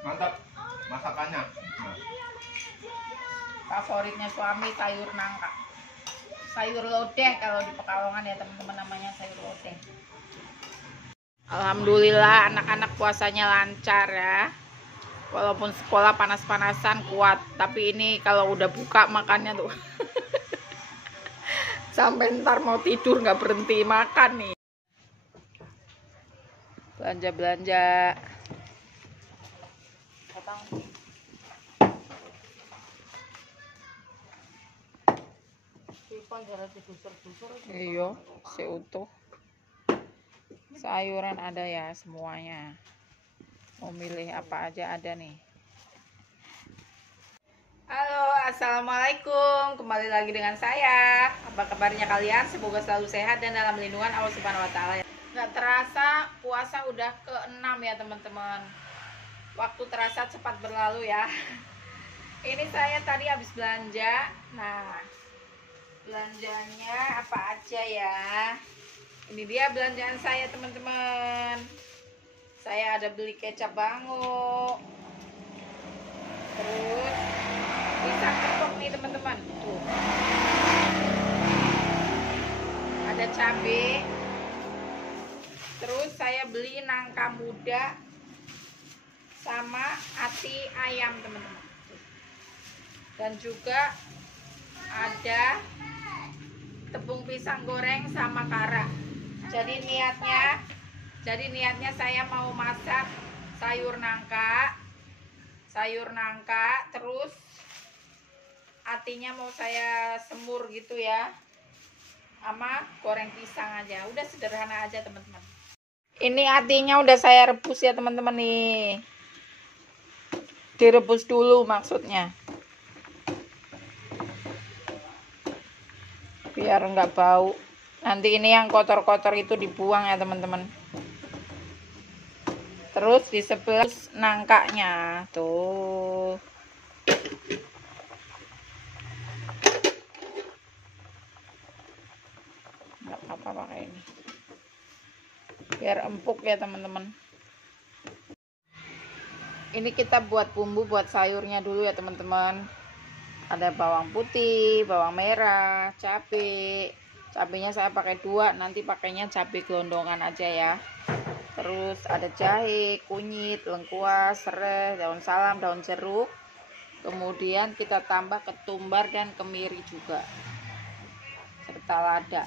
Mantap masakannya. Favoritnya suami sayur nangka, sayur lodeh kalau di Pekalongan ya teman-teman, namanya sayur lodeh. Alhamdulillah anak-anak puasanya lancar ya, walaupun sekolah panas-panasan kuat, tapi ini kalau udah buka makannya tuh sampai ntar mau tidur nggak berhenti makan nih. Belanja-belanja. Iya, seutuh. Sayuran ada ya semuanya. Mau milih apa aja ada nih. Halo, assalamualaikum. Kembali lagi dengan saya. Apa kabarnya kalian? Semoga selalu sehat dan dalam lindungan Allah Subhanahu Wa Taala. Nggak terasa puasa udah ke-6 ya teman-teman. Waktu terasa cepat berlalu ya. Ini saya tadi habis belanja. Nah, belanjanya apa aja ya? Ini dia belanjaan saya teman-teman. Saya ada beli kecap bango, terus pisang kepok nih teman-teman. Tuh, ada cabai. Terus saya beli nangka muda sama ati ayam teman-teman. Dan juga ada tepung pisang goreng sama kara. Jadi niatnya saya mau masak sayur nangka, terus atinya mau saya semur gitu ya, sama goreng pisang aja. Udah sederhana aja teman-teman. Ini atinya udah saya rebus ya teman-teman nih. Direbus dulu maksudnya, biar nggak bau. Nanti ini yang kotor-kotor itu dibuang ya teman-teman. Terus di sebelah nangkanya tuh. Nggak apa-apa pakai ini, biar empuk ya teman-teman. Ini kita buat bumbu buat sayurnya dulu ya teman-teman. Ada bawang putih, bawang merah, cabai. Cabenya saya pakai 2, nanti pakainya cabai gelondongan aja ya. Terus ada jahe, kunyit, lengkuas, serai, daun salam, daun jeruk. Kemudian kita tambah ketumbar dan kemiri juga, serta lada.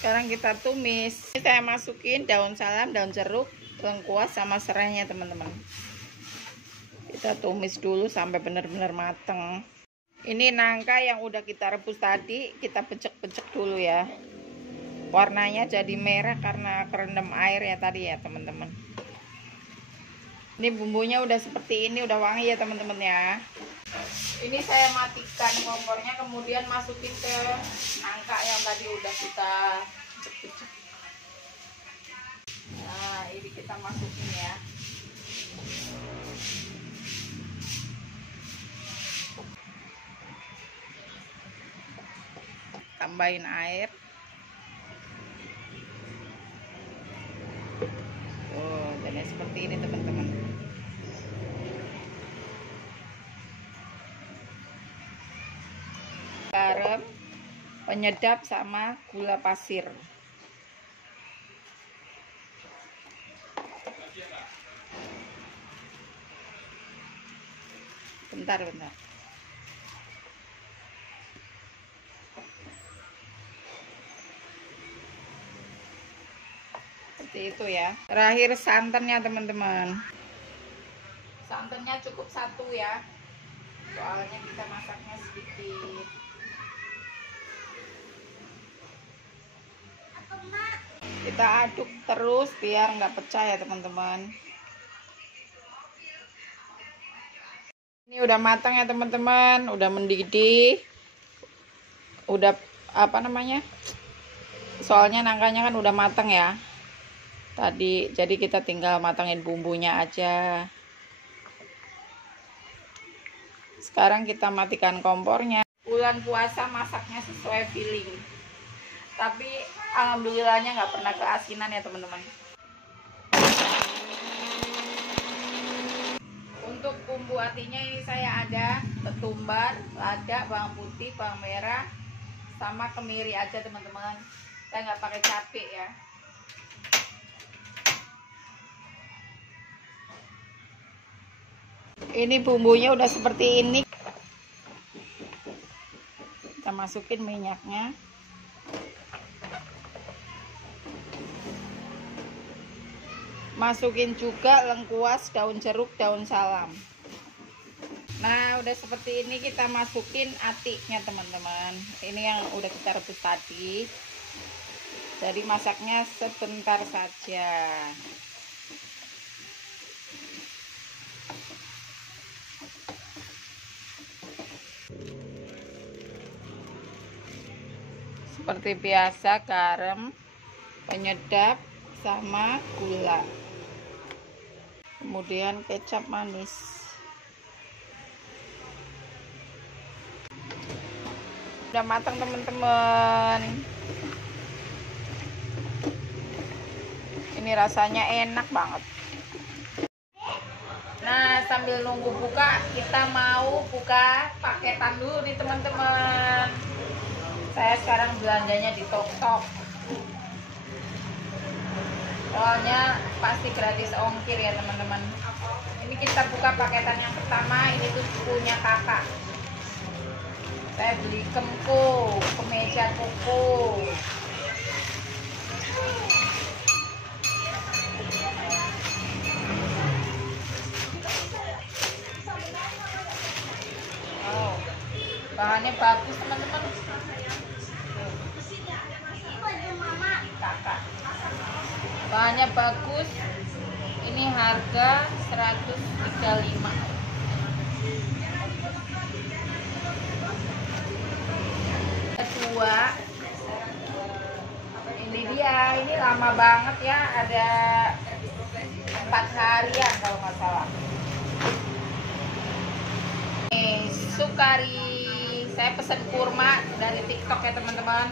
Sekarang kita tumis. Ini saya masukin daun salam, daun jeruk, lengkuas sama serainya teman-teman. Kita tumis dulu sampai benar-benar mateng. Ini nangka yang udah kita rebus tadi, kita pecek-pecek dulu ya. Warnanya jadi merah karena kerendam air ya tadi ya teman-teman. Ini bumbunya udah seperti ini, udah wangi ya teman-teman ya. Ini saya matikan kompornya, kemudian masukin ke nangka yang tadi udah kita pecek-pecek. Nah, ini kita masukin ya. Tambahin air. Oh, jadi seperti ini teman-teman. Garam, penyedap sama gula pasir. Bentar. Seperti itu ya. Terakhir santannya teman-teman. Santannya cukup 1 ya. Soalnya kita masaknya sedikit. Kita aduk terus biar nggak pecah ya teman-teman. Ini udah matang ya teman-teman, udah mendidih. Udah apa namanya? Soalnya nangkanya kan udah matang ya. Tadi jadi kita tinggal matangin bumbunya aja. Sekarang kita matikan kompornya. bulan puasa masaknya sesuai feeling. Tapi alhamdulillahnya nggak pernah keasinan ya teman-teman. Untuk bumbu atinya ini saya ada ketumbar, lada, bawang putih, bawang merah, sama kemiri aja teman-teman. Saya nggak pakai cabai ya. Ini bumbunya udah seperti ini. Kita masukin minyaknya. Masukin juga lengkuas, daun jeruk, daun salam. Nah, udah seperti ini kita masukin atiknya teman-teman. Ini yang udah kita rebus tadi. Jadi masaknya sebentar saja. Seperti biasa, garam, penyedap, sama gula. Kemudian kecap manis. Udah matang teman-teman. Ini rasanya enak banget. Nah, sambil nunggu buka, kita mau buka paketan dulu nih teman-teman. Saya sekarang belanjanya di Tok-Tok. Soalnya pasti gratis ongkir ya teman-teman. Ini kita buka paketan yang pertama. Ini tuh punya kakak. Saya beli kempo, kemeja koko. Wow, bahannya bagus teman-teman. Kakak, bahannya bagus. Ini harga 135. Kedua, ini dia. Ini lama banget ya, ada 4 harian kalau nggak salah. Ini Sukari. Saya pesen kurma dari TikTok ya teman-teman.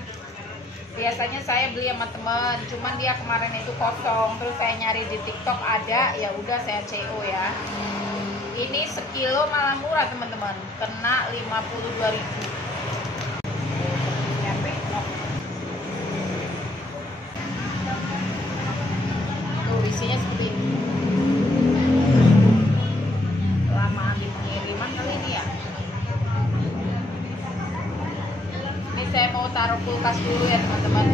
Biasanya saya beli sama teman, cuman dia kemarin itu kosong. Terus saya nyari di TikTok ada, ya udah saya CO ya. Ini sekilo malah murah teman-teman, kena 52.000. Tuh isinya seperti ini. Lama di pengiriman kali ini ya. Saya mau taruh kulkas dulu ya teman-teman.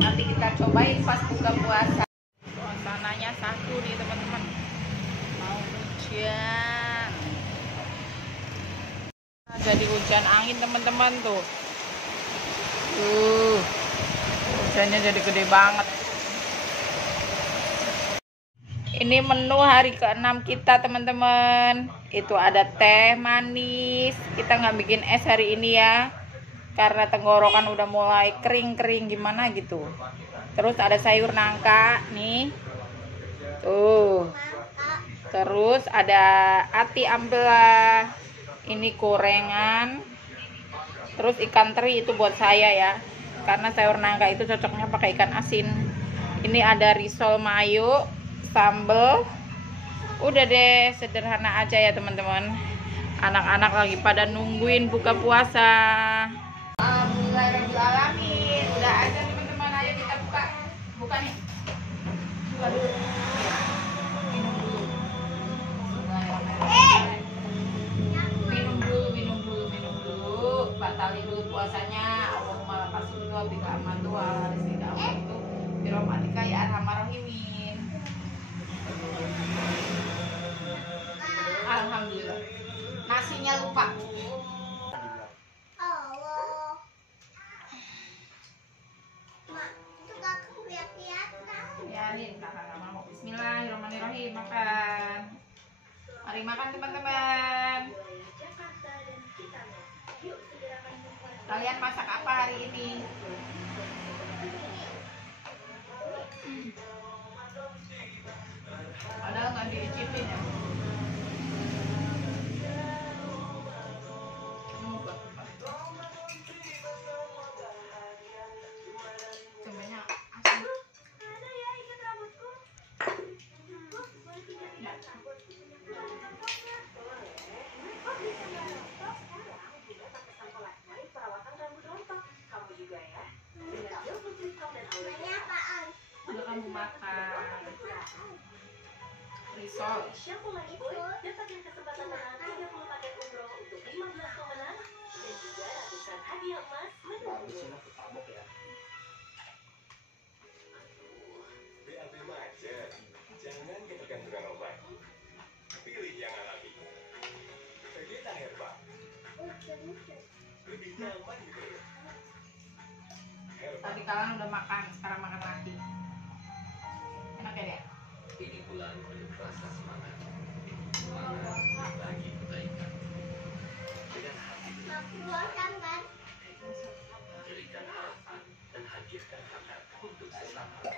Nanti kita cobain pas buka puasa. Suasananya satu nih teman-teman. Mau hujan. Jadi hujan angin teman-teman tuh. Hujannya jadi gede banget. Ini menu hari ke-6 kita teman-teman. Itu ada teh manis. Kita nggak bikin es hari ini ya, karena tenggorokan udah mulai kering-kering gimana gitu. Terus ada sayur nangka nih. Tuh. Terus ada ati ampela. Ini gorengan. Terus ikan teri itu buat saya ya, karena sayur nangka itu cocoknya pakai ikan asin. Ini ada risol mayo, sambal. Udah deh, sederhana aja ya teman-teman. Anak-anak lagi pada nungguin buka puasa. Alhamdulillahirrahmanirrahim. Udah aja teman-teman, ayo kita buka. Buka nih. Buka dulu. Minum dulu. Minum dulu. Batalin dulu puasanya. Allahumma lakasudwa bika amadwa. Rizkika amadu. Birahmatika ya arhamar rahimin. Alhamdulillah. Nasinya lupa. Allah. Mak, itu kakak lihat-lihatan. Ya, nih kakak nggak mau. Bismillahirrahmanirrahim. Makan. Mari makan teman-teman. Kalian masak apa hari ini? Padahal nggak diicipin ya. kamu makan risol. Dapatkan kesempatan menang 30 paket umroh untuk 15 pemenang dan juga ratusan hadiah emas. BAB macet, jangan ketergantungan obat. Pilih yang alami. Vegeta Herbal, lebih nyaman di perut. Tadi kalian udah makan, sekarang makan lagi. Enak ya, Dek? Ini bulan penuh rasa semangat. Semangat berbagi kebaikan. Dengan hati Buatan kan? berikan harapan dan hadirkan hangat untuk sesama.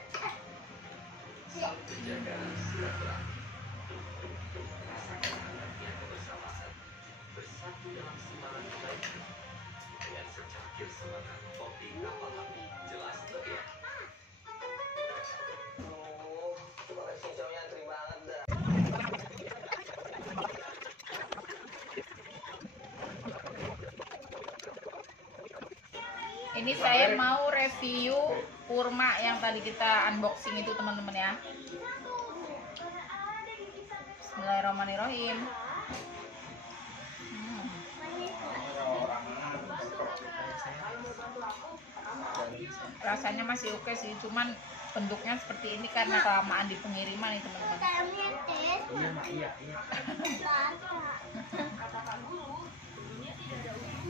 Saling menjaga silaturahmi. Rasakan hangatnya kebersamaan. Bersatu dalam semangat kebaikan. Dengan secangkir semangat kopi kapal api. Jelas lebih. Cuma kasih cowoknya antri banget dah. Ini saya mau review kurma yang tadi kita unboxing itu teman-teman ya. Bismillahirrahmanirrahim. Rasanya masih oke sih, cuman bentuknya seperti ini karena kelamaan di pengiriman nih teman-teman. Dalamnya tes. Iya.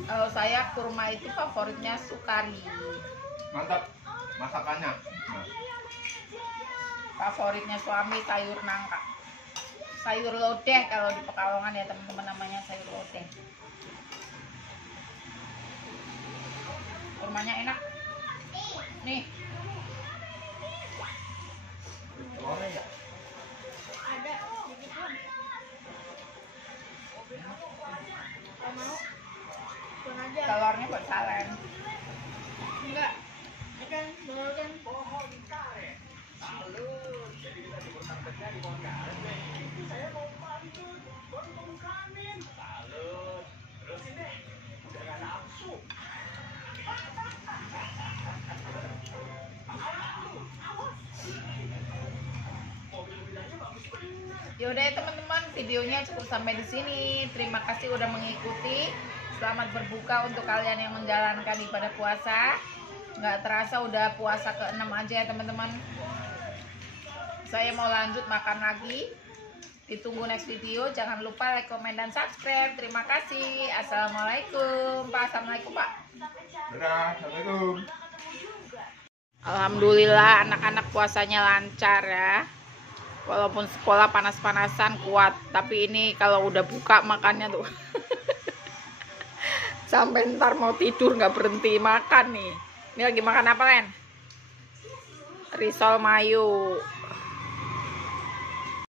Kalau saya kurma itu favoritnya Sukari. Mantap masakannya. Favoritnya suami sayur nangka. Sayur lodeh kalau di Pekalongan ya teman-teman, namanya sayur lodeh. Kurmanya enak. Nih. Ada sedikit pun. Kalau mau, pun aja. Telurnya buat salen. Enggak. Akan bawakan. Yaudah teman-teman, videonya cukup sampai di sini. Terima kasih udah mengikuti. Selamat berbuka untuk kalian yang menjalankan ibadah puasa. Nggak terasa udah puasa ke-6 aja ya teman-teman. Saya mau lanjut makan lagi. Ditunggu next video. Jangan lupa like, komen, dan subscribe. Terima kasih. Assalamualaikum. Pak, assalamualaikum Pak. Dadah, assalamualaikum. Alhamdulillah anak-anak puasanya lancar ya. Walaupun sekolah panas-panasan kuat, tapi ini kalau udah buka makannya tuh sampai ntar mau tidur nggak berhenti makan nih. Ini lagi makan apa Len? Risol mayo.